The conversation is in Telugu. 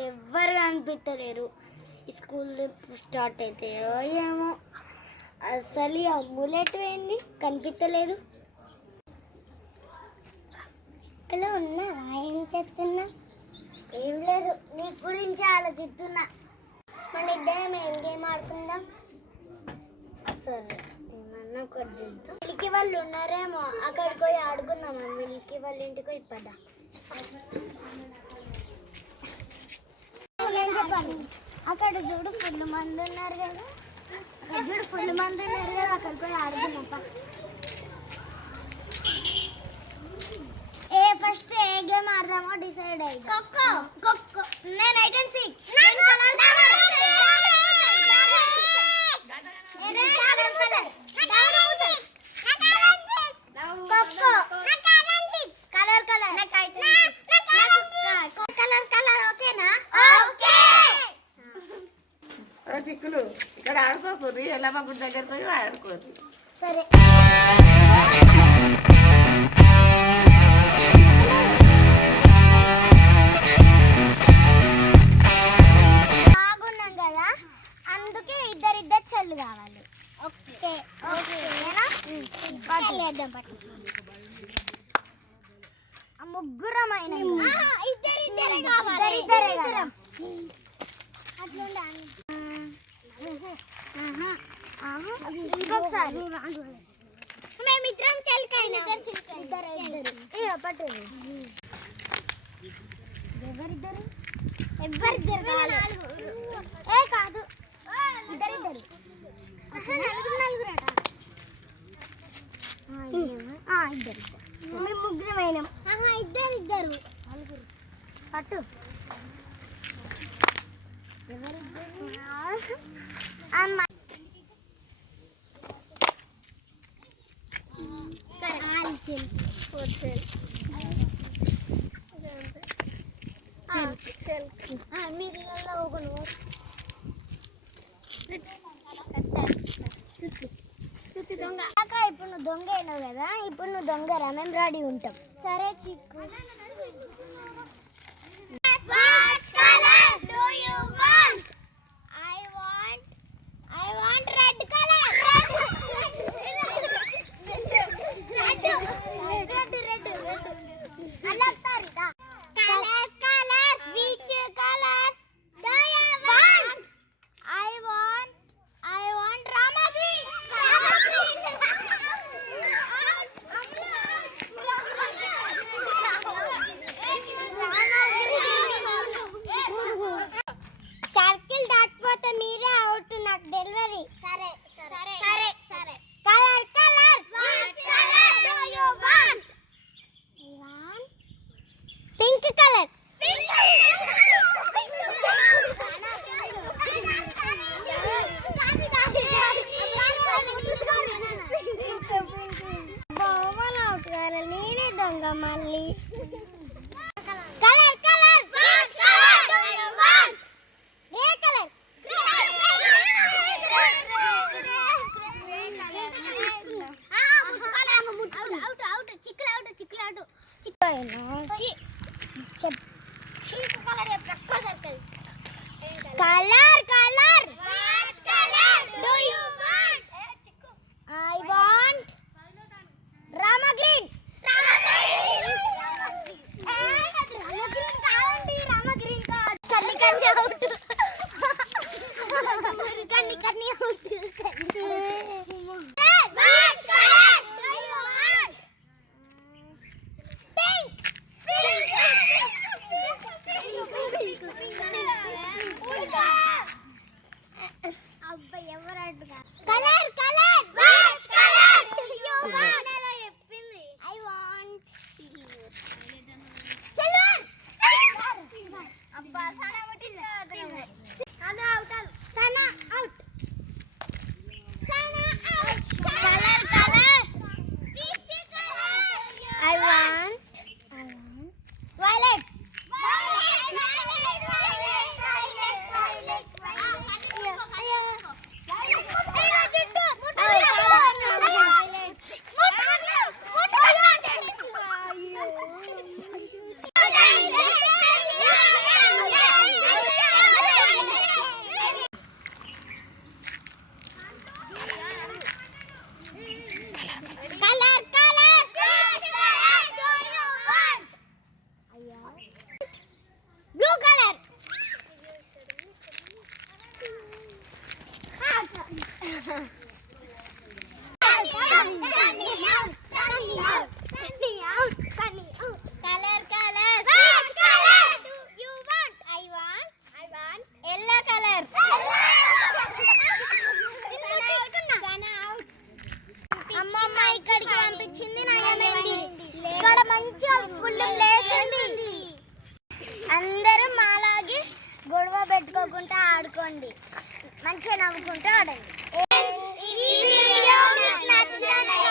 అంటే ఎవ్వరు కనిపించలేరు. స్కూల్ స్టార్ట్ అవుతాయో ఏమో. అసలు ఆ బుల్లెట్ పోయింది, కనిపించలేదు. ఇక్కడ ఉన్నా ఏం చేస్తున్నా? ఏం లేదు, నీ గురించి ఆలోచిస్తున్నా. మన ఇద్దరం ఏం గేమ్ ఆడుకుందాం? సరే, ఏమన్నా ఒకటి చూద్దాం. మిల్కి వాళ్ళు ఉన్నారేమో, అక్కడికి పోయి ఆడుకుందామా? మిల్కి వాళ్ళ ఇంటికి పోయి పదా. నేను చెప్పాను, అక్కడ చూడు ఫుల్ మంది ఉన్నారు కదా, అక్కడికి పోయి ఆడుకుందాం. ఫస్ట్ ఏ గేమ్ ఆడదామో డిసైడ్ అయ్యి. ఖోఖో. ఖోఖో. నేను హైడ్ అండ్ సీక్. చిక్కులు ఇక్కడ ఆడుకోకూరి, ఎలా మా గుడి దగ్గర పోయి ఆడుకోరు. సరే. బాగున్నాం కదా, అందుకే ఇద్దరిద్దరు చెల్లు కావాలి. ఓకే. ముగ్గురమైన ఇద్దరిద్దరే కావాలి. ఇంకొకసారి మేమిద్దరం చెల్కైనా. పట్టు. ఎవరిద్దరు? ఎవ్వరిద్దరు కాదు, ఇద్దరిద్దరు. నలుగురట. ఇద్దరు. మేము ముగ్గురమైనాం. ఇద్దరిద్దరు. పట్టు. ఎవరిద్దరు? ఇప్పుడు నువ్వు దొంగ అయినావు కదా, ఇప్పుడు నువ్వు దొంగరా, మేము రెడీ ఉంటాం. సరే చిక్కు. I want red color. Color. Which color do you want? I want Rama green. Circle దాటిపోతే మీరే అవుట్, నాకు తెలియదు. సరే. Colour. What color do you want? I want pink color. నేనే దొంగ మళ్ళీ. Colour. What color do you want? Grey colour. Colour. What color do you want? I want Rama green. Rama green కాదండి, Rama green కాదు. కన్ని అవుట్. కన్ని out. What color do you want? Pink. అబ్బాయి ఎవరు అడ్డుగా. Colour. What color do you want? చెప్పింది. I want silver. అబ్బా సనా కొట్టింది. Sana out. I want violet. Full place ఉంది. అందరూ మాలాగే గొడవ పెట్టుకోకుండా ఆడుకోండి, మంచిగా నవ్వుకుంటూ ఆడండి. ఈ వీడియో మీకు నచ్చినట్లయితే